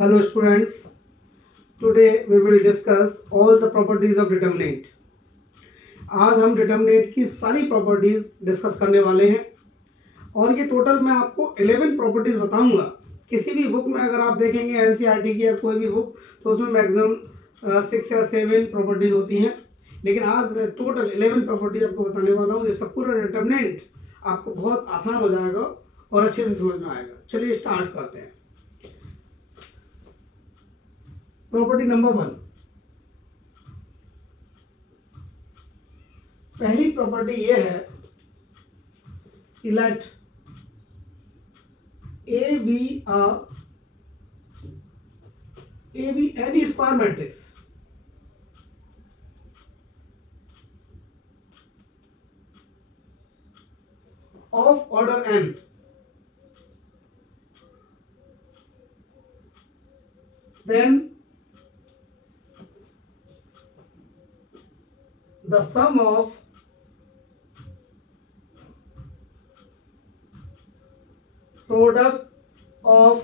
Hello students, today we will discuss all the properties of determinant. आज हम determinant की सारी properties डिस्कस करने वाले हैं और ये टोटल मैं आपको 11 प्रॉपर्टीज बताऊंगा। किसी भी बुक में अगर आप देखेंगे एनसीईआरटी की या कोई भी बुक तो उसमें मैक्सिमम 6 या 7 प्रॉपर्टीज होती हैं, लेकिन आज मैं टोटल 11 प्रॉपर्टीज आपको बताने वाला हूँ जिसका पूरा डिटर्मिनेंट आपको बहुत आसान हो जाएगा और अच्छे से समझ में आएगा। चलिए स्टार्ट करते हैं। प्रॉपर्टी नंबर 1, पहली प्रॉपर्टी ये है कि let A B any square matrix of order n then the sum of product of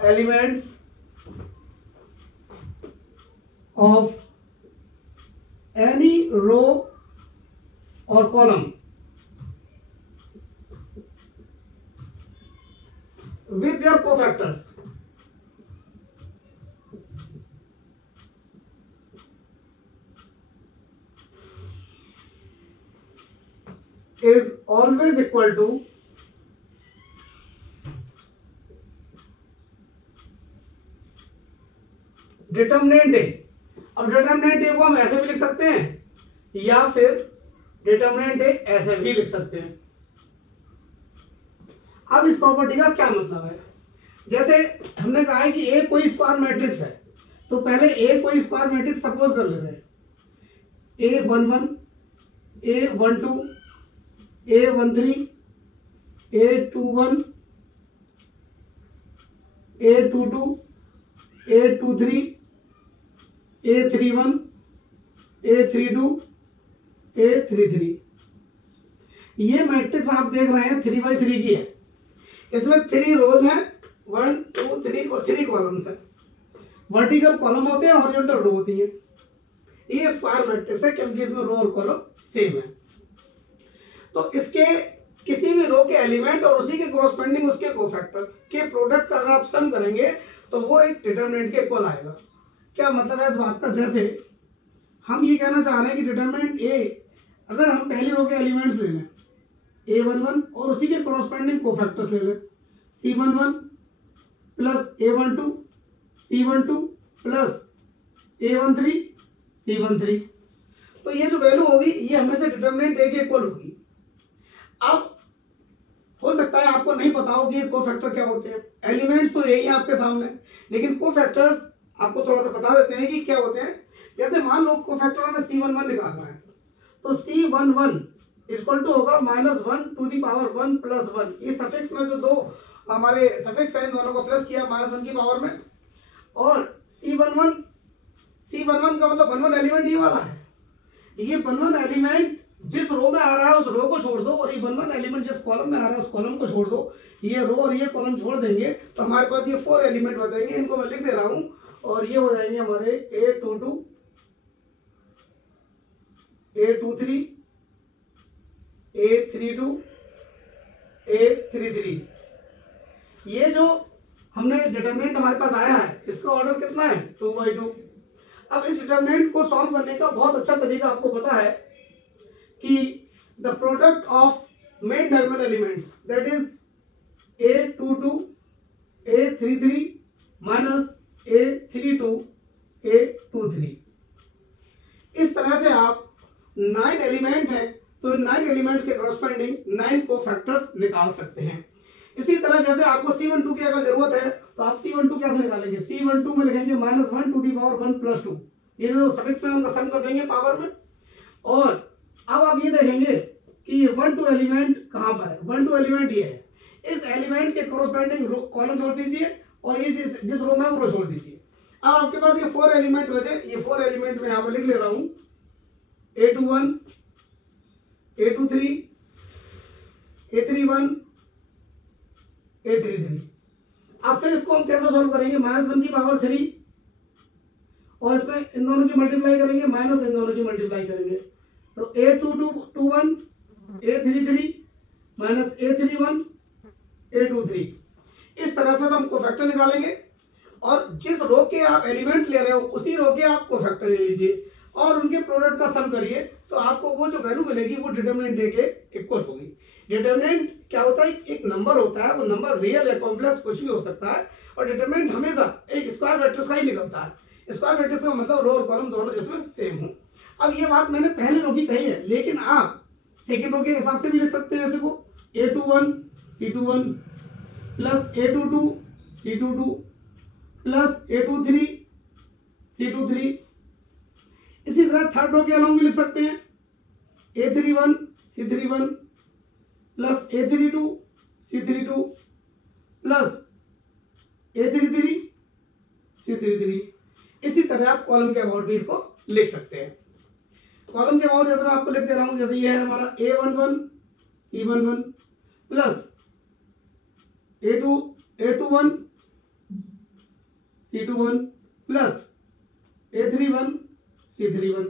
elements of any row or column with their cofactors is always equal to determinant A. अब determinant ए को हम ऐसे भी लिख सकते हैं या फिर डिटर्मिनेंट ए ऐसे भी लिख सकते हैं। अब इस प्रॉपर्टी का क्या मतलब है? जैसे हमने कहा है कि ए कोई स्क्वायर मैट्रिक्स है, तो पहले ए कोई स्क्वायर मैट्रिक्स सपोज कर लेते हैं। A11, A12, A13, A21, A22, A23, A31, A32, A33। ये मैट्रिक्स आप देख रहे हैं 3x3 की है। इसमें 3 रोज हैं, 1 2 3 और 3 कॉलम्स है। वर्टिकल कॉलम होते हैं, हॉरिजॉन्टल रो होती है। ये स्क्वायर मैट्रिक्स है क्योंकि इसमें रो और कॉलम सेम है। तो इसके किसी भी रो के एलिमेंट और उसी के कोरस्पोंडिंग उसके कोफैक्टर के प्रोडक्ट का अगर आप सम करेंगे तो वो एक डिटर्मिनेंट के इक्वल आएगा। क्या मतलब है इस बात का? जैसे हम ये कहना चाह रहे हैं कि डिटर्मिनेंट ए, अगर हम पहली रो के एलिमेंट्स ले लें A11 और उसी के कोरस्पोंडिंग कोफैक्टर्स ले लें C11 plus A12, C12 plus A13, C13, तो ये जो वैल्यू होगी ये हमेशा डिटर्मिनेंट ए के इक्वल होगी। अब हो सकता है आपको नहीं पता हो कि ये कोफैक्टर क्या होते हैं। एलिमेंट्स तो यही है आपके सामने, लेकिन कोफैक्टर्स आपको थोड़ा सा बता देते हैं कि क्या होते हैं। जैसे मान लो कोफैक्टर में C11 निकालना है, तो C11 इक्वल टू होगा -1 टू दी पावर 1 प्लस 1। ये सफिक्स में जो दो हमारे सफिक्स है, दोनों को प्लस किया -1 की पावर में। और C11 का मतलब 1 एलिमेंट ये वाला है। ये 1 एलिमेंट जिस रो में आ रहा है उस रो को छोड़ दो, और ये 1 एलिमेंट जिस कॉलम में आ रहा है उस कॉलम को छोड़ दो। ये रो और ये कॉलम छोड़ देंगे तो हमारे पास ये 4 एलिमेंट बचेंगे। इनको मैं लिख दे रहा हूं और ये हो जाएंगे हमारे A22, A23, A32, A33। ये जो हमने डिटर्मिनेंट हमारे पास आया है इसका ऑर्डर कितना है? 2/2। अब इस डिटर्मिनेंट को सॉल्व करने का बहुत अच्छा तरीका आपको पता है कि the product of main diagonal elements that is A22, A33 minus A32, A23। इस तरह से आप 9 एलिमेंट है तो 9 एलिमेंट के करस्पोंडिंग 9 कोफैक्टर्स निकाल सकते हैं। इसी तरह जैसे आपको C12 की अगर जरूरत है तो आप C12 कैसे निकालेंगे? C12 में लिखेंगे -1 टू दी पावर 1 प्लस 2। ये जो सफिक्स में उनका सम कर देंगे पावर में। और अब आप ये देखेंगे कि 1 2 एलिमेंट कहां पर है। 1 2 एलिमेंट ये है। इस एलिमेंट के कोरस्पोंडिंग कॉलम छोड़ दीजिए और ये जिस रो में वो छोड़ दीजिए। अब आपके पास ये 4 एलिमेंट बचे। ये 4 एलिमेंट में यहां पर लिख ले रहा हूं A21, A23, A31, A33। अब फिर इसको हम कैसे सॉल्व करेंगे, -1 की पावर 3 और इसमें इन दोनों की मल्टीप्लाई करेंगे, माइनस इन दोनों की मल्टीप्लाई करेंगे, तो A22 A33 minus A31 A23। इस तरह से हम कोफैक्टर निकालेंगे और जिस रो के आप एलिमेंट ले रहे हो उसी रो के आप कोफैक्टर ले लीजिए और उनके प्रोडक्ट का सम करिए, तो आपको वो जो वैल्यू मिलेगी वो डिटरमिनेंट ए के इक्वल होगी। डिटरमिनेंट क्या होता है, एक नंबर होता है, वो नंबर रियल या कॉम्प्लेक्स कुछ भी हो सकता है, और डिटरमिनेंट हमेशा एक स्क्वायर मैट्रिक्स का ही निकलता है। स्क्वायर मैट्रिक्स का मतलब रो और कॉलम दोनों जिसमें सेम हो। अब ये बात मैंने पहले रो की कही है, लेकिन आप सेकेंड रो के हिसाब से भी लिख सकते हैं। जैसे को A21 C21 plus A22 C22 plus A23 C23। इसी तरह थर्ड रो के अलॉन्ग भी लिख सकते हैं, A31 C31 plus A32 C32 plus A33 C33। इसी तरह आप कॉलम के अबाउट भी इसको लिख सकते हैं। कॉलम के अबाउट जैसे मैं आपको लिख दे रहा हूं, जैसे ये है हमारा A11 C11 plus A21 C21 plus A31 C31।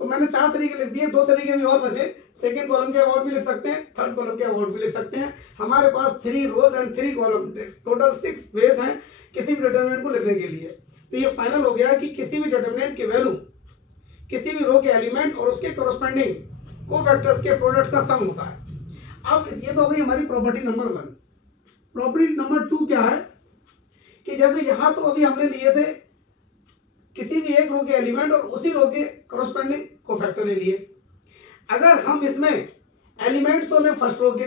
तो मैंने 4 तरीके लिख दिए, 2 तरीके भी और बचे। सेकेंड कॉलम के अबाउट भी लिख सकते हैं, थर्ड कॉलम के अबाउट भी लिख सकते हैं। हमारे पास 3 रोज एंड 3 कॉलम, टोटल 6 वेज हैं किसी भी डिटरमिनेंट को लिखने के लिए। तो ये फाइनल हो गया कि किसी भी डिटरमिनेंट की वैल्यू किसी भी रो के एलिमेंट और उसके कॉरस्पॉन्डिंग कोफैक्टर्स के प्रोडक्ट का सम होता है। अब ये तो हो गई हमारी प्रॉपर्टी नंबर 1। प्रॉपर्टी नंबर 2 क्या है कि जैसे यहां तो अभी हमने लिए थे किसी भी एक रो के एलिमेंट और उसी रो के कॉरस्पॉन्डिंग कोफैक्टर ले लिए। अगर हम इसमें एलिमेंट्स तो लें फर्स्ट रो के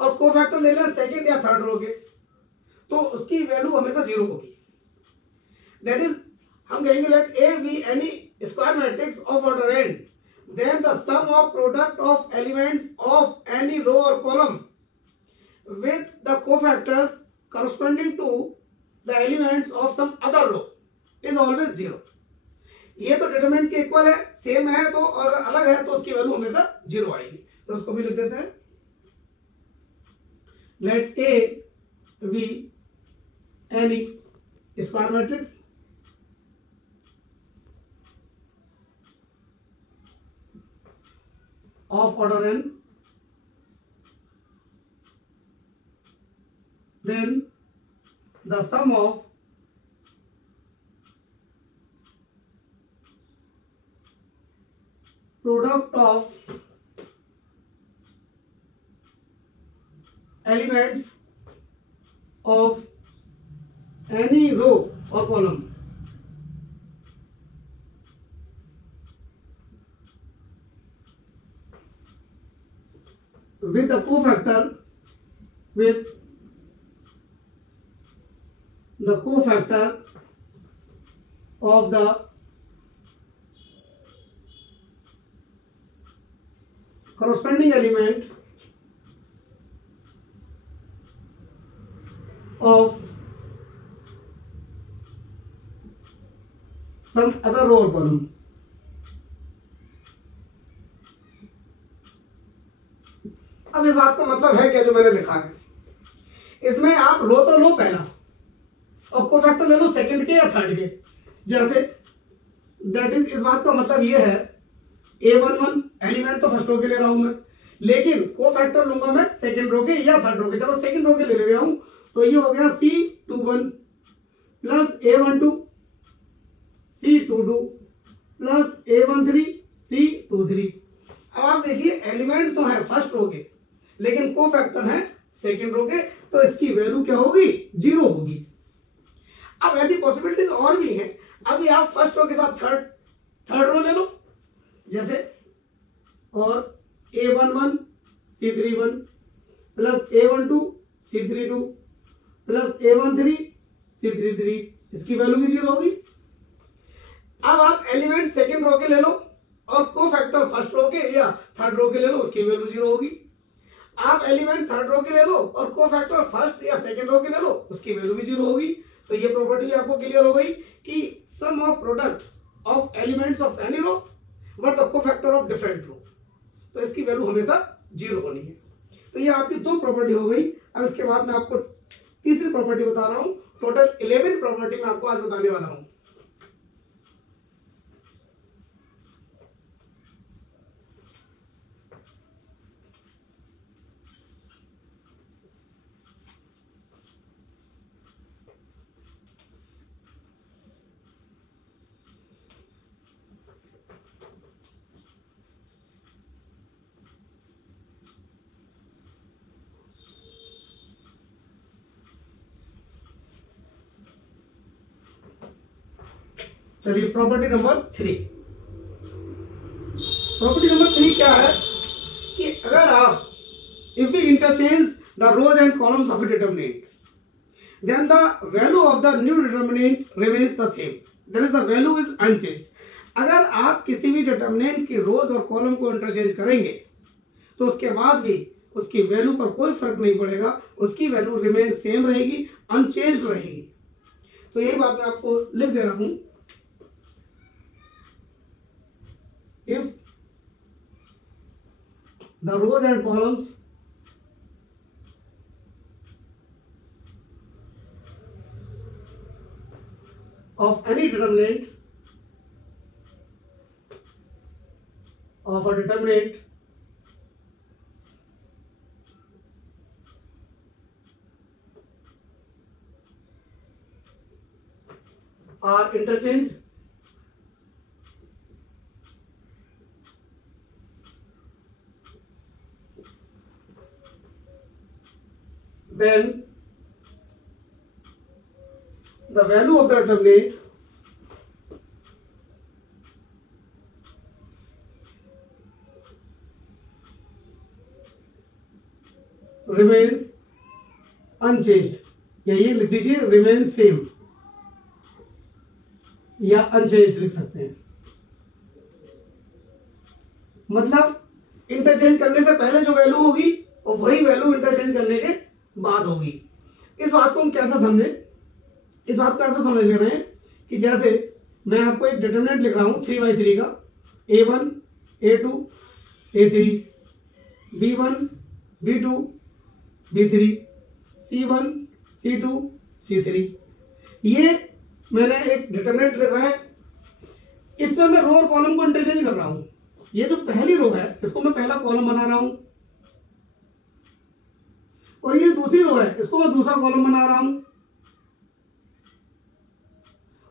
और कोफैक्टर ले लें सेकंड या थर्ड रो के, तो उसकी वैल्यू हमेशा 0 होगी। दैट इज हम कहेंगे let A B any square matrix of order n, then the sum of product of elements of any row or column with the cofactors corresponding to the elements of some other row is always 0। ये तो determinant के equal है, same है तो, और अलग है तो उसकी वैल्यू हमेशा 0 आएगी। तो उसको भी लिख देते हैं, let A B any square matrix of order n, then the sum of product of elements of any row or column with the cofactor of the corresponding element of some other row or column। अब इस बात का मतलब है क्या जो मैंने लिखा है, इसमें आप रो तो लो पहला और कोफैक्टर ले लो सेकंड के या थर्ड के। जैसे दैट इज, इस बात का मतलब ये है A11 एलिमेंट तो फर्स्ट रो के ले रहा हूं मैं, लेकिन कोफैक्टर लूंगा मैं सेकंड रो के या थर्ड रो के। चलो सेकंड रो के ले रहा हूं, तो ये हो गया C21 plus A12 C22 plus A13 C23। अब आप देखिए एलिमेंट तो है फर्स्ट रो के लेकिन कोफैक्टर है सेकंड रो के, तो इसकी वैल्यू क्या होगी, 0 होगी। अब ऐसी पॉसिबिलिटीज और भी हैं। अभी आप फर्स्ट रो के साथ थर्ड रो ले लो, जैसे और A11 C31 plus A12 C32 plus A13 C33, इसकी वैल्यू भी 0 होगी। अब आप एलिमेंट सेकंड रो के ले लो और कोफैक्टर फर्स्ट रो के या थर्ड रो के ले लो, उसकी वैल्यू 0 होगी। आप एलिमेंट थर्ड रो के ले लो और कोफैक्टर फर्स्ट या सेकंड रो के ले लो, उसकी वैल्यू भी 0 होगी। तो ये प्रॉपर्टी आपको क्लियर हो गई कि sum of product of elements of any row but the cofactor of different row, तो इसकी वैल्यू हमेशा 0 होनी है। तो ये आपकी 2 प्रॉपर्टी हो गई अब इसके बाद मैं आपको तीसरी प्रॉपर्टी बता रहा हूँ। टोटल 11 प्रॉपर्टी मैं आपको आज बताने वाला हूँ। चलिए प्रॉपर्टी नंबर 3। प्रॉपर्टी नंबर 3 क्या है कि अगर आप if we interchange the rows and columns of a determinant, then the value of the new determinant remains the same, that is the value is unchanged. अगर आप किसी भी डिटर्मिनेंट की रोज और कॉलम को इंटरचेंज करेंगे तो उसके बाद भी उसकी वैल्यू पर कोई फर्क नहीं पड़ेगा, उसकी वैल्यू रिमेन सेम रहेगी, अनचेंज रहेगी। तो यही बात मैं आपको लिख दे रहा हूं। If the rows and columns of any determinant of a determinant are interchanged, then the value of the determinant remains unchanged, या ये लिख दीजिए remain same या unchanged लिख सकते हैं। मतलब इंटरचेंज करने से पहले जो वैल्यू होगी और वही वैल्यू इंटरचेंज करने के बाद होगी। इस बात को हम कैसे समझे, इस बात को ऐसे समझ ले रहे हैं कि जैसे मैं आपको एक डिटरमिनेंट लिख रहा हूं 3/3 का, a1 a2 a3 b1 b2 b3 c1 c2 c3। ये मैंने एक डिटरमिनेंट लिखा है, इसमें मैं रो और कॉलम को इंटरचेंज कर रहा हूं। ये जो पहली रो है इसको मैं पहला कॉलम बना रहा हूं, और ये दूसरी रो है इसको मैं दूसरा कॉलम बना रहा हूं,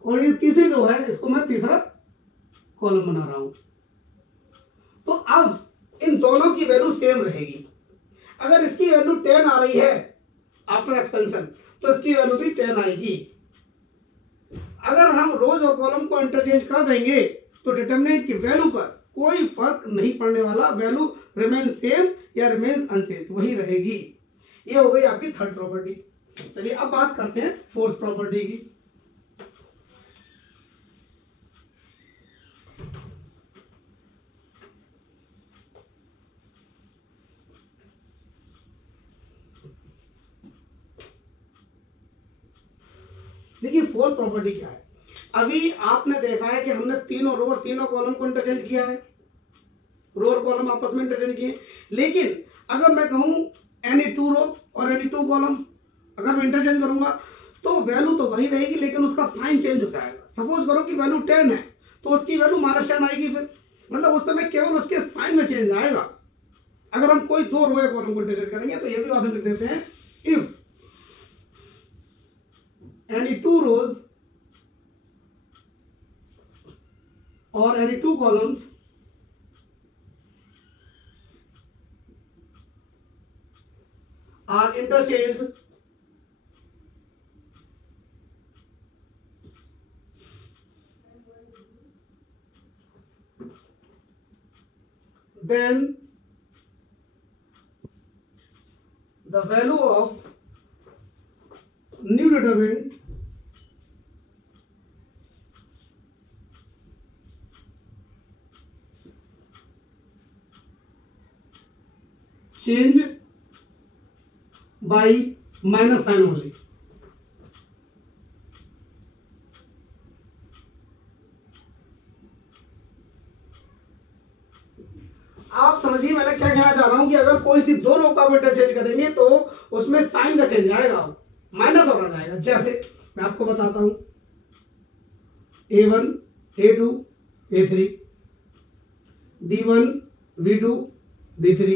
और ये तीसरी रो है इसको मैं तीसरा कॉलम बना रहा हूं। तो अब इन दोनों की वैल्यू सेम रहेगी। अगर इसकी वैल्यू 10 आ रही है आफ्टर एक्सपेंशन तो इसकी वैल्यू भी 10 आएगी। अगर हम रोज और कॉलम को इंटरचेंज कर देंगे तो डिटरमिनेंट की वैल्यू पर कोई फर्क नहीं पड़ने वाला, वैल्यू रिमेन सेम या रिमेन अनचेंज वही रहेगी। ये हो गई आपकी थर्ड प्रॉपर्टी। चलिए अब बात करते हैं फोर्थ प्रॉपर्टी की। देखिए फोर्थ प्रॉपर्टी क्या है। अभी आपने देखा है कि हमने तीनों रो और तीनों कॉलम को इंटरचेंज किया है, रो और कॉलम आपस में इंटरचेंज किए। लेकिन अगर मैं कहूं एनी 2 रो और एनी 2 कॉलम अगर मैं इंटरचेंज करूंगा तो वैल्यू तो वही रहेगी, लेकिन उसका साइन चेंज हो जाएगा। सपोज करो कि वैल्यू 10 है तो उसकी वैल्यू -10 आएगी, फिर मतलब उस समय केवल उसके साइन में चेंज आएगा। अगर हम कोई 2 रो या कॉलम को इंटरचेंज करेंगे तो ये भी बात लिख देते हैं, if any 2 rows or any 2 columns are interchanged, then the value of new determinant change by minus sign only। आप समझिए मैंने क्या कहना चाह रहा हूं कि अगर कोई सी दो रो का इंटरचेंज करेंगे तो उसमें साइन का चेंज आएगा, माइनस और आ जाएगा। जैसे मैं आपको बताता हूं, A1 A2 A3, B1 B2 B3,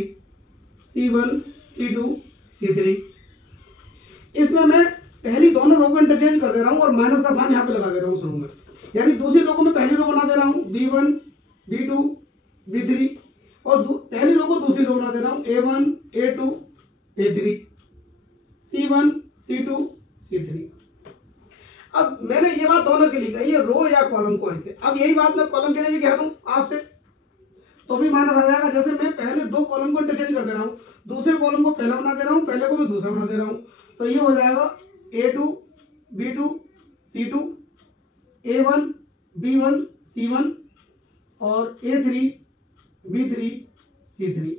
C1 C2 C3। इसमें मैं पहली दोनों रो को इंटरचेंज कर दे रहा हूं और माइनस का साइन यहाँ पे लगा दे रहा हूं उस रो में, यानी दूसरी रो को मैं पहली रो बना दे रहा हूं B1 B2 B3, और पहली रो को दूसरी रो बना दे रहा हूं A1 A2 A3, C1 C2 C3। अब मैंने ये बात दोनों के लिए कही है, रो या कॉलम को ऐसे। अब यही बात मैं कॉलम के लिए भी कह दूं आज से तो भी माइनस आ जाएगा। जैसे मैं पहले दो कॉलम को इंटरचेंज कर दे रहा हूँ, दूसरे कॉलम को पहला बना दे रहा हूँ, पहले को मैं दूसरा बना दे रहा हूँ, तो ये हो जाएगा A2 B2 C2, A1 B1 C1 और A3 B3 C3।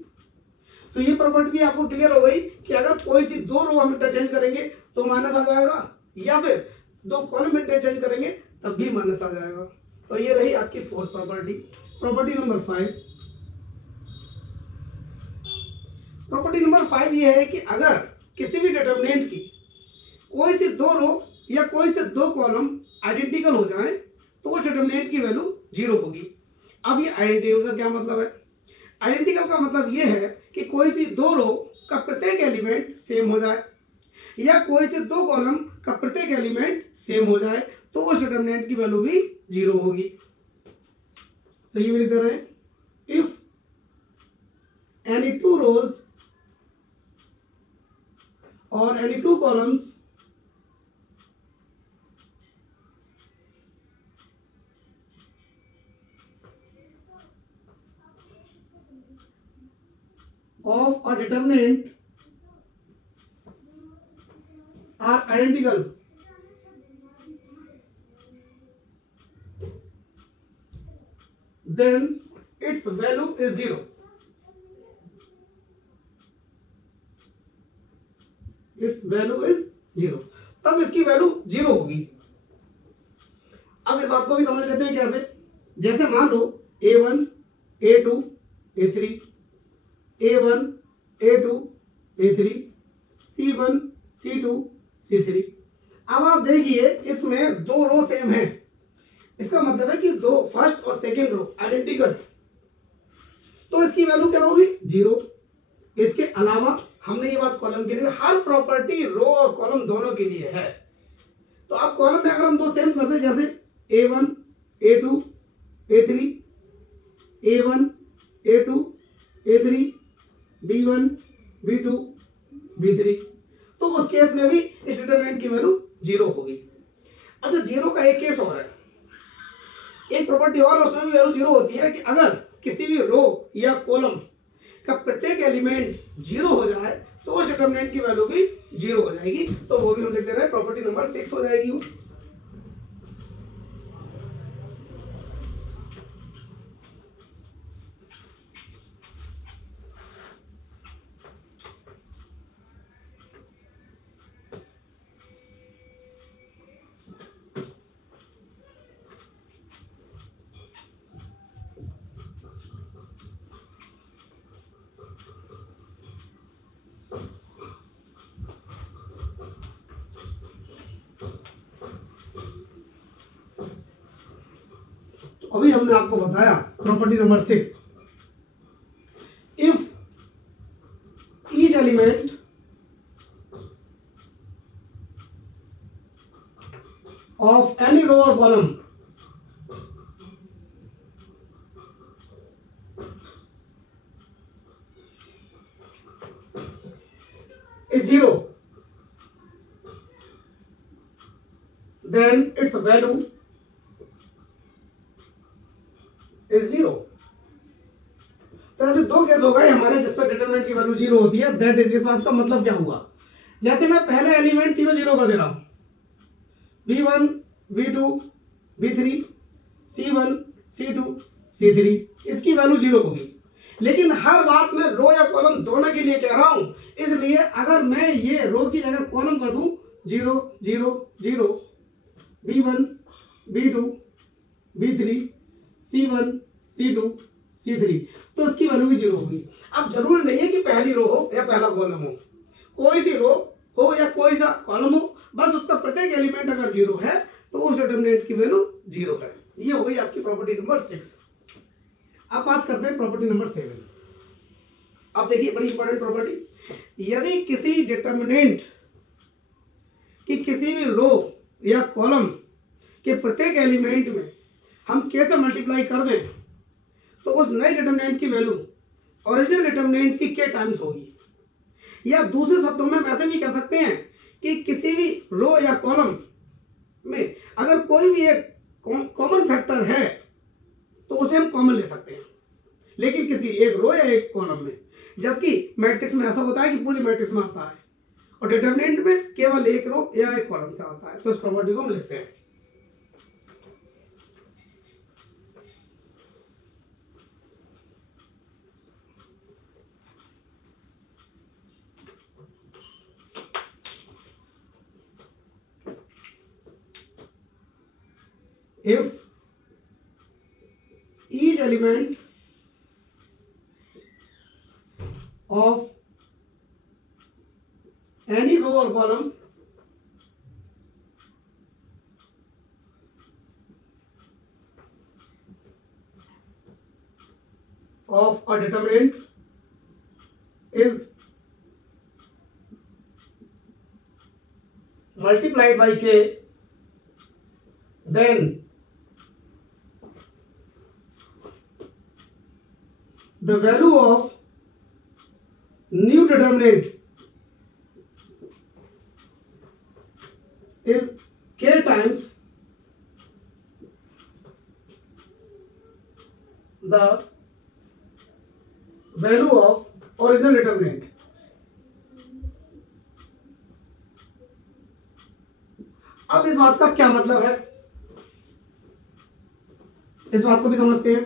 तो ये प्रॉपर्टी आपको क्लियर हो गई कि अगर कोई सी दो रो हम इंटरचेंज करेंगे तो माइनस आ जाएगा, या फिर दो कॉलम इंटरचेंज करेंगे तब भी माइनस आ जाएगा। तो ये रही आपकी fourth property. Property number 5। Property number 5 ये है कि अगर किसी भी डिटरमिनेंट की कोई से दो रो या कोई से दो कॉलम आइडेंटिकल हो जाए तो वो डिटरमिनेंट की वैल्यू 0 होगी। अब ये आइडेंटिकल का क्या मतलब है? आइडेंटिकल का मतलब ये है कि कोई सी दो रो का प्रत्येक एलिमेंट सेम हो जाए या कोई से दो कॉलम का प्रत्येक एलिमेंट सेम हो जाए तो उस डिटरमिनेंट की वैल्यू भी 0 होगी। तो ये लिख रहे हैं, इफ एनी टू रोज और any two columns of a determinant are identical, then its value is 0. Its value is 0. तब इसकी वैल्यू 0 होगी। अब इस बात को भी समझ लेते हैं कैसे। जैसे मान लो A1 A2 A3, A1 A2 A3, C1 C2 C3। अब आप देखिए इसमें दो रो सेम है, इसका मतलब है कि दो फर्स्ट और सेकेंड रो आइडेंटिकल, तो इसकी वैल्यू क्या होगी? 0। इसके अलावा हमने ये बात कॉलम के लिए, हर प्रॉपर्टी रो और कॉलम दोनों के लिए है। तो अब कॉलम में अगर हम दो सेम करते जैसे A1 A2 A3, A1 A2 A3, B1 B2 B3, तो उस केस में भी इस डिटरमिनेंट की वैल्यू 0 होगी। अच्छा, 0 का एक केस और है, एक प्रॉपर्टी और, उसमें भी वैल्यू 0 होती है कि अगर किसी भी रो या कॉलम का प्रत्येक एलिमेंट 0 हो जाए तो उस डिटरमिनेंट की वैल्यू भी 0 हो जाएगी। तो वो भी हम लिख दे रहे हैं, प्रॉपर्टी नंबर 6 हो जाएगी वो। अभी हमने आपको बताया property number 6, if each element of any row और column is 0, then its value is 0। तो ऐसे दो केस हो गए हमारे जिस पर डिटरमिनेंट की वैल्यू 0 होती है। दैट इज, इस बात का मतलब क्या हुआ? जैसे मैं पहले एलिमेंट 0 0 का दे रहा हूं, B1 B2 B3 C1 C2 C3, इसकी वैल्यू 0 होगी। लेकिन हर बात में रो या कॉलम दोनों के लिए कह रहा हूं, इसलिए अगर मैं ये रो की जगह कॉलम कर दूं 0 0 0, B1 B2 B3 C1 C2 C3, तो इसकी वैल्यू भी 0 होगी। अब जरूरी नहीं है कि पहली रो या पहला कॉलम हो, कोई सी रो हो या कोई सा कॉलम हो, बस उसका प्रत्येक एलिमेंट अगर 0 है तो उस डिटरमिनेंट की वैल्यू 0 है। ये हो गई आपकी प्रॉपर्टी नंबर 6। अब बात करते हैं प्रॉपर्टी नंबर 7। अब देखिए बड़ी इंपॉर्टेंट प्रॉपर्टी, यदि किसी डिटरमिनेंट कि किसी भी रो या कॉलम के प्रत्येक एलिमेंट में हम k से मल्टीप्लाई कर दें तो उस नए डिटरमिनेंट की वैल्यू ओरिजिनल डिटरमिनेंट की k टाइम्स होगी। या दूसरे शब्दों में हम ऐसे भी कह सकते हैं कि किसी भी रो या कॉलम में अगर कोई भी एक कॉमन फैक्टर है तो उसे हम कॉमन ले सकते हैं, लेकिन किसी एक रो या एक कॉलम में, जबकि मैट्रिक्स में ऐसा होता है कि पूरी मैट्रिक्स में आता है और डिटरमिनेंट में केवल एक रो या एक कॉलम का होता है। तो इस प्रॉपर्टी को हम लिखते हैं। If each element of any row or column of a determinant is multiplied by k, then the value of new determinant is k times the value of original determinant। अब इस बात का क्या मतलब है, इस बात को भी समझते हैं।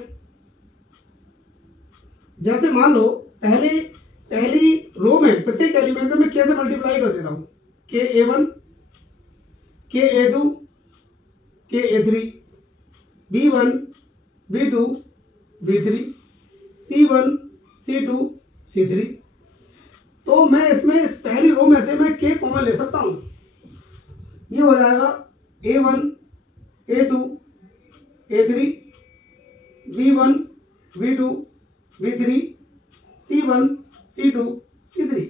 जैसे मान लो पहली रो में प्रत्येक एलिमेंट में k से मल्टीप्लाई कर देता हूं, k a1 k a2 k a3 b1 b2 b3 c1 c2 c3, तो मैं इसमें पहली रो में से मैं k कॉमन ले सकता हूं। ये हो जाएगा a1 a2 a3 b1 b2 b3 c1 c2 c3।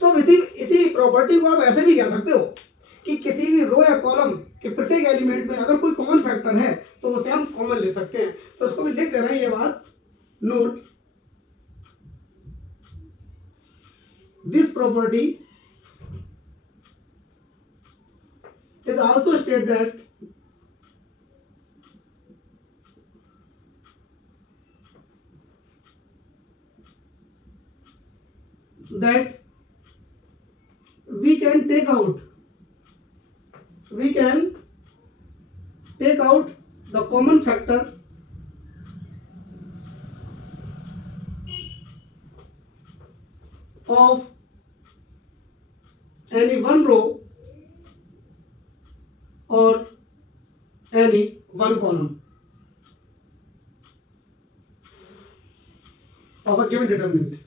तो इसी प्रॉपर्टी को आप ऐसे भी कह सकते हो कि किसी भी रो या कॉलम के प्रत्येक एलिमेंट में अगर कोई कॉमन फैक्टर है तो उसे हम कॉमन ले सकते हैं। तो इसको भी लिख दे रहे हैं, ये बात note. This property is also state that we can take out the common factor of any one row or any one column of a given determinant।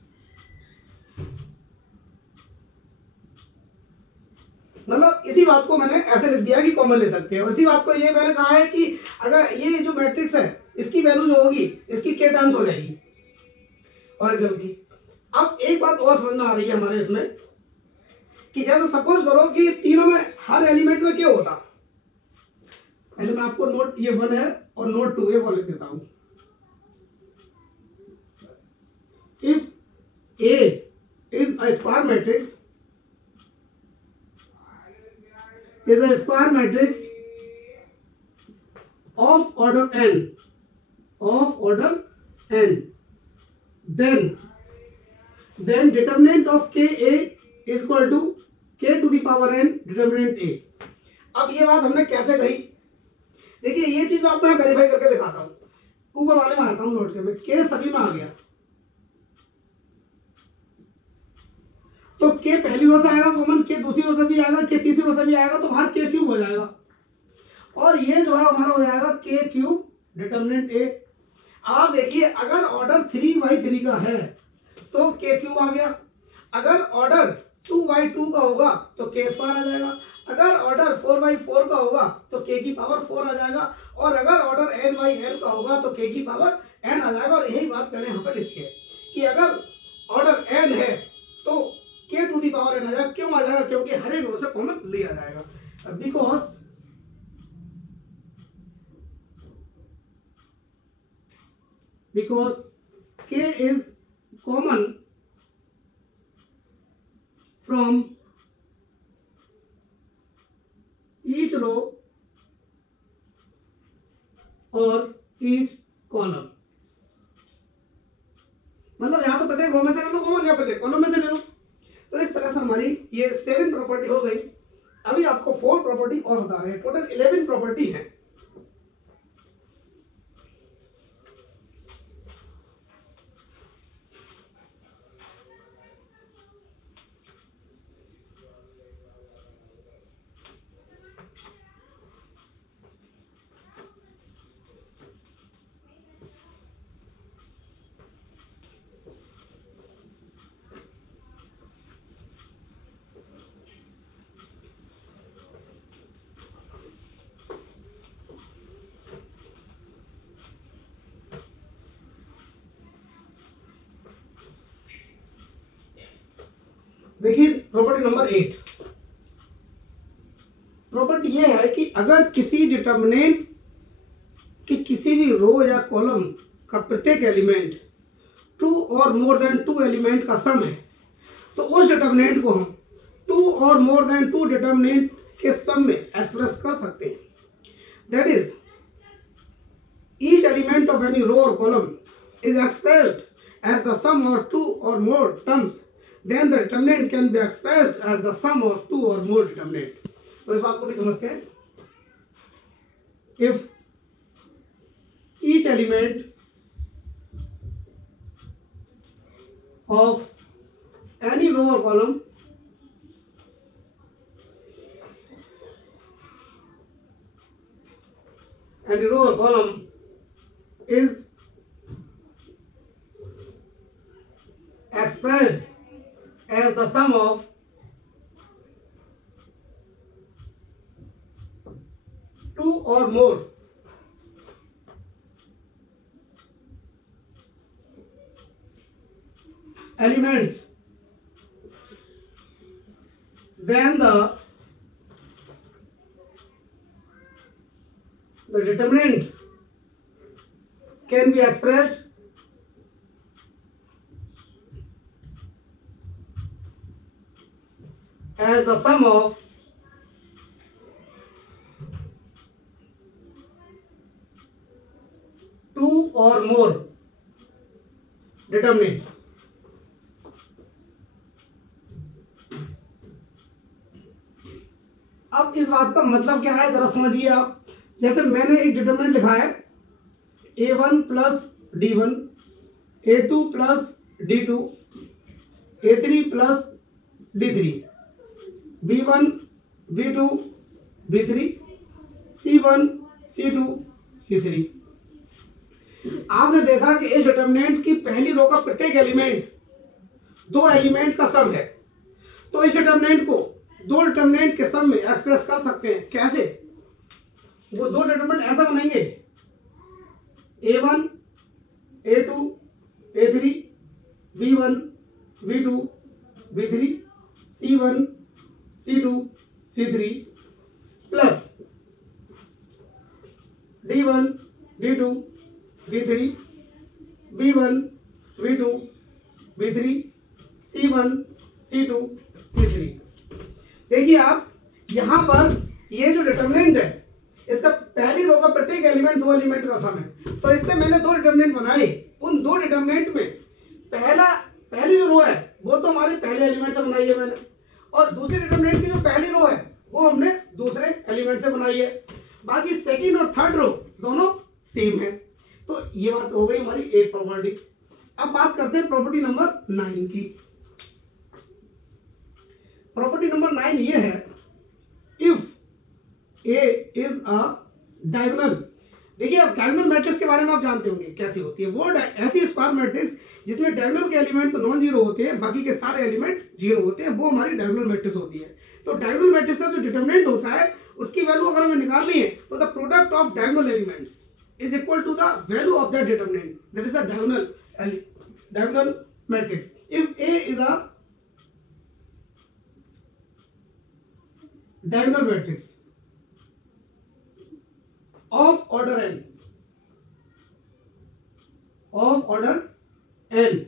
मतलब इसी बात को मैंने ऐसे लिख दिया कि कॉमन ले सकते हैं। इसी बात को ये मैंने कहा है कि अगर ये जो मैट्रिक्स है इसकी वैल्यू जो होगी इसकी k टाइम्स हो जाएगी ओरिजिनल की। अब एक बात और समझ में आ रही है हमारे इसमें कि जैसे सपोज करो कि तीनों में हर एलिमेंट में क्या होता। पहले मैं आपको नोट ये 1 है और नोट 2 ये बोल देता हूं। If A is a square matrix of order n, then determinant of k a is equal to k to the power n determinant a। अब ये बात हमने कैसे कही, देखिए ये चीज आपको मैं वेरीफाई करके दिखाता हूँ। ऊपर वाले में आता हूँ नोट के, k सभी में आ गया तो k पहली रो से आएगा कॉमन, k दूसरी रो से भी आएगा, k तीसरी रो से भी आएगा, तो बाहर k क्यूब हो जाएगा और ये जो है हमारा हो जाएगा k क्यूब डिटरमिनेंट a। आप देखिए अगर ऑर्डर 3 by 3 का है तो k क्यूब आ गया। अगर ऑर्डर 2/2 का होगा तो k स्क्वायर आ जाएगा, अगर ऑर्डर 4/4 का होगा तो k की पावर 4 आ जाएगा, और अगर ऑर्डर n/n का होगा तो k की पावर n आ जाएगा। और यही बात मैंने यहाँ पर लिखी है कि अगर ऑर्डर n है तो k to the power n आ जाएगा। क्यों आ जाएगा? क्योंकि हर एक रो से कॉमन लिया जाएगा। because k is common from each row or each column। मतलब यहाँ तो प्रत्येक रो में से ले लो कॉमन, या प्रत्येक कॉलम में से ले लो। तो इस तरह से हमारी ये 7 प्रॉपर्टी हो गई। अभी आपको 4 प्रॉपर्टी और बता रहे हैं, टोटल 11 प्रॉपर्टी है। देखिए प्रॉपर्टी नंबर 8, प्रॉपर्टी ये है कि अगर किसी डिटर्मिनेंट कि किसी भी रो या कॉलम का प्रत्येक एलिमेंट 2 और मोर देन 2 एलिमेंट का सम है, तो उस डिटर्मिनेंट को हम 2 और मोर देन 2 डिटर्मिनेंट के सम में एक्सप्रेस कर सकते हैं। That is each element of any row or column is expressed as the sum of 2 or more terms, then the determinant can be expressed as the sum of 2 or more determinant। तो इस बात को भी समझते हैं। if each element of any row or column is expressed as the sum of 2 or more elements, then the determinant can be expressed as the sum of 2 or more determinants। अब इस बात का मतलब क्या है जरा समझिए आप। जैसे मैंने एक डिटरमिनेंट लिखा है a1 plus d1, a2 plus d2, a3 plus d3, b1 b2 b3, c1 c2 c3। आपने देखा कि इस डिटरमिनेंट की पहली रो का प्रत्येक एलिमेंट 2 एलिमेंट का सम है, तो इस डिटरमिनेंट को 2 डिटरमिनेंट के सम में एक्सप्रेस कर सकते हैं। कैसे? वो 2 डिटरमिनेंट ऐसा बनाएंगे a1 a2 a3 b1 b2 b3 c1 c2 c3 plus d1 d2 d3 b1 b2 b3 c1 c2 c3। देखिए आप यहाँ पर ये जो डिटरमिनेंट है इसका पहली रो का प्रत्येक एलिमेंट 2 एलिमेंट का सम है, तो इससे मैंने 2 डिटरमिनेंट बनाए। उन 2 डिटरमिनेंट में पहली जो रो है वो तो हमारे पहले एलिमेंट से बनाई है मैंने, और दूसरी डिटरमिनेंट की जो पहली रो है वो हमने दूसरे एलिमेंट से बनाई है। बाकी सेकंड और थर्ड रो दोनों सेम है। तो ये बात हो गई हमारी एक प्रॉपर्टी। अब बात करते हैं प्रॉपर्टी नंबर 9 की। प्रॉपर्टी नंबर 9 ये है, if A is a diagonal। देखिए अब डायगोनल मैट्रिक्स के बारे में आप जानते होंगे कैसी होती है। वो ऐसी स्क्वायर मैट्रिक्स जिसमें डायगोनल के एलिमेंट नॉन जीरो होते हैं, बाकी के सारे एलिमेंट जीरो होते हैं, वो हमारी डायगोनल मैट्रिक्स होती है। तो डायगोनल मैट्रिक्स का जो डिटरमिनेंट होता है उसकी वैल्यू अगर हमें निकालनी है तो the product of diagonal elements is equal to the value of that determinant, that is the diagonal matrix. If A is a diagonal matrix of order n,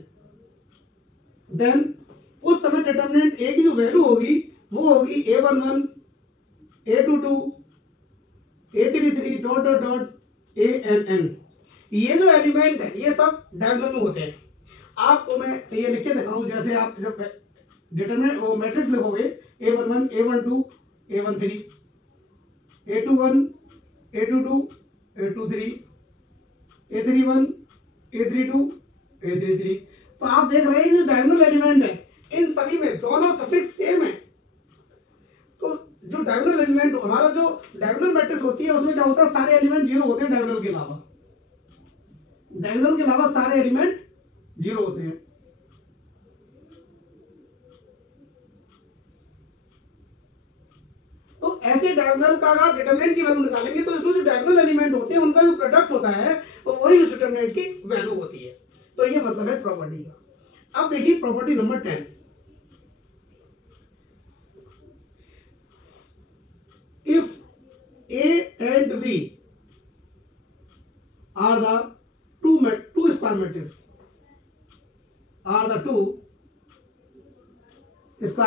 then उस समय डिटरमिनेंट A की जो value होगी वो होगी A11, A22, A33 dot dot dot ANN। ये जो element है ये सब डायगोनल में होते हैं। आपको मैं ये लिख के दिखाऊं, जैसे आप जब डिटरमिनेंट वो मैट्रिक्स लिखोगे A11, A12, A13, A21, A22, A23, A31, A32, A33, तो आप देख रहे हैं जो डायगोनल एलिमेंट है इन सभी में दोनों सफिक्स सेम है। तो जो डायगोनल एलिमेंट हमारा जो डायगोनल मैट्रिक्स होती है उसमें क्या होता है, सारे एलिमेंट जीरो होते हैं डायगोनल के अलावा, डायगोनल के अलावा सारे एलिमेंट जीरो होते हैं। तो ऐसे डायगोनल का अगर डिटरमिनेंट की वैल्यू निकालेंगे तो इसमें जो डायगोनल एलिमेंट होते हैं उनका जो प्रोडक्ट होता है तो वही उस डिटरमिनेंट की वैल्यू होती है। तो ये मतलब है प्रॉपर्टी का। अब देखिए property number 10, if A and B are the two square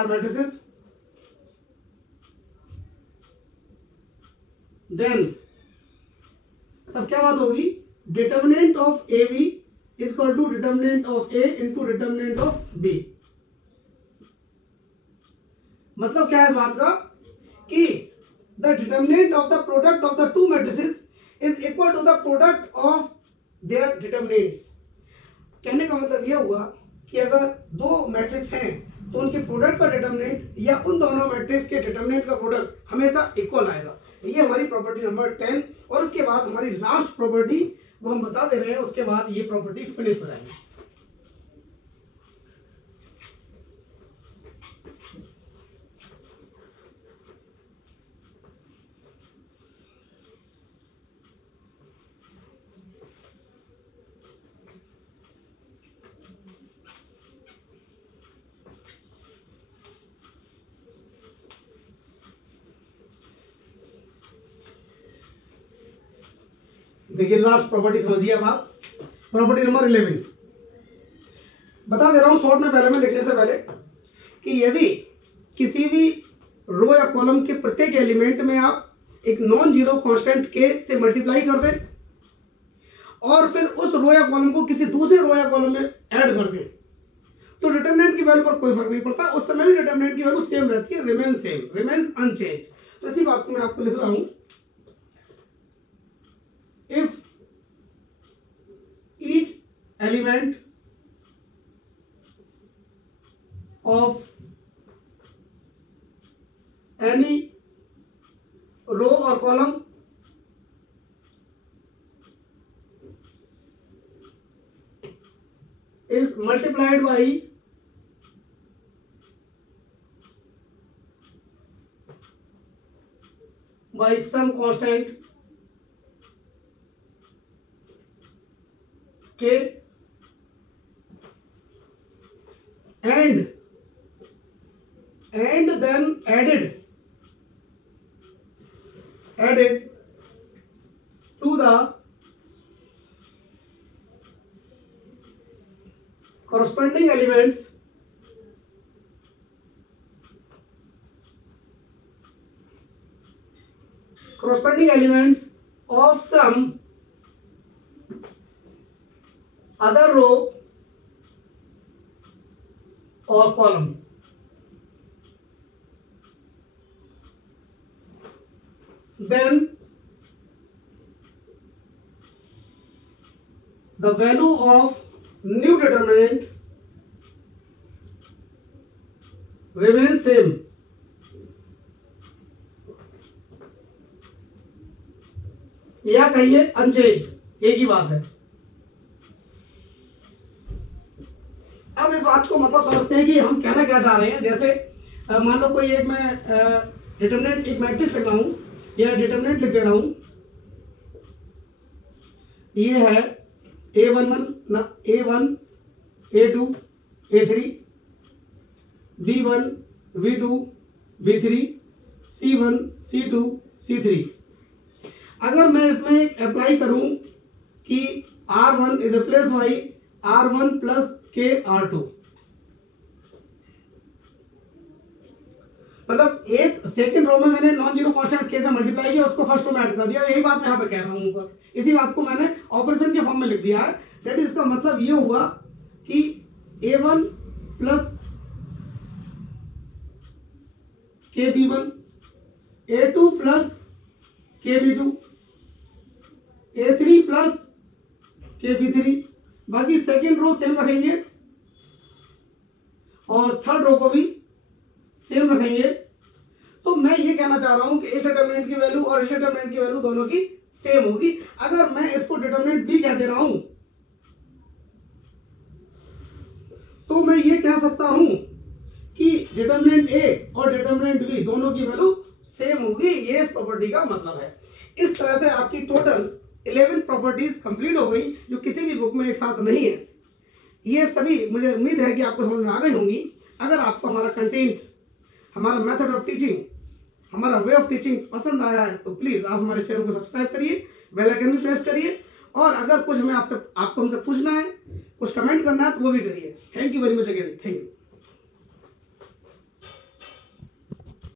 matrices, then तब क्या बात होगी, determinant of AB is equal to determinant of A into determinant of B। मतलब क्या है बात का कि the determinant of the product of the two matrices is equal to the product of their determinant. कहने का मतलब यह हुआ कि अगर दो मैट्रिक्स हैं तो उनके प्रोडक्ट का डिटरमिनेंट या उन दोनों मैट्रिक्स के डिटरमिनेंट का प्रोडक्ट हमेशा इक्वल आएगा। ये हमारी प्रॉपर्टी नंबर 10। और उसके बाद हमारी लास्ट प्रॉपर्टी वो हम बता दे रहे हैं, उसके बाद ये प्रॉपर्टी फिनिश हो जाएगी। देखिए लास्ट प्रॉपर्टी समझिए अब आप। प्रॉपर्टी नंबर 11 बता दे रहा हूं शॉर्ट में, पहले में लिखने से पहले, कि यदि किसी भी रो या कॉलम के प्रत्येक एलिमेंट में आप एक नॉन जीरो कांस्टेंट के से मल्टीप्लाई कर दें और फिर उस रो या कॉलम को किसी दूसरे रो या कॉलम में ऐड कर दें तो डिटरमिनेंट की वैल्यू पर कोई फर्क नहीं पड़ता, उस समय भी डिटरमिनेंट की वैल्यू सेम रहती है, रिमेन अनचेंज। तो इसी बात को मैं आपको लिख रहा हूं, if each element of any row or column is multiplied by some constant k and then added to the corresponding elements of some other row or column. Then the value of new determinant remains same. या कहिए unchange, एक ही बात है। अब इस बात को मतलब समझते हैं कि हम कहना क्या चाह रहे हैं। जैसे मान लो कोई एक मैं डिटरमिनेंट एक मैट्रिक्स लिख रहा हूं या डिटरमिनेंट लिख दे रहा हूं, ये है A11 A1 A2 A3 B1 B2 B3 C1 C2 C3। अगर मैं इसमें अप्लाई करूं कि R1 is replace by R1 plus के R2, मतलब एक सेकंड रो में मैंने नॉन जीरो कांस्टेंट के से मल्टीप्लाई किया, उसको फर्स्ट रो में ऐड कर दिया। यही बात मैं यहाँ पे कह रहा हूँ ऊपर, इसी बात को मैंने ऑपरेशन के फॉर्म में लिख दिया है। दैट इज, इसका मतलब ये हुआ कि A1 प्लस के B1, A2 प्लस के B2, A3 प्लस के B3। बाकी सेकेंड रो सेम रखेंगे और थर्ड रो को भी सेम रखेंगे। तो मैं ये कहना चाह रहा हूं कि इस डिटरमिनेंट की वैल्यू और इस डिटरमिनेंट की वैल्यू दोनों की सेम होगी। अगर मैं इसको डिटरमिनेंट बी कह दे रहा हूं तो मैं ये कह सकता हूं कि डिटरमिनेंट ए और डिटरमिनेंट बी दोनों की वैल्यू सेम होगी। ये इस प्रॉपर्टी का मतलब है। इस तरह से आपकी टोटल 11 प्रॉपर्टीज कंप्लीट हो गई, जो किसी भी बुक में एक साथ नहीं है। ये सभी मुझे उम्मीद है कि आपको समझ में आ गई होंगी। अगर आपको हमारा कंटेंट, हमारा मेथड ऑफ टीचिंग, हमारा वे ऑफ टीचिंग पसंद आया है तो प्लीज आप हमारे चैनल को सब्सक्राइब करिए, बेल आइकन भी प्रेस करिए, और अगर कुछ हमें आपको हमसे पूछना है, कुछ कमेंट करना है तो वो भी करिए। Thank you very much again, thank you.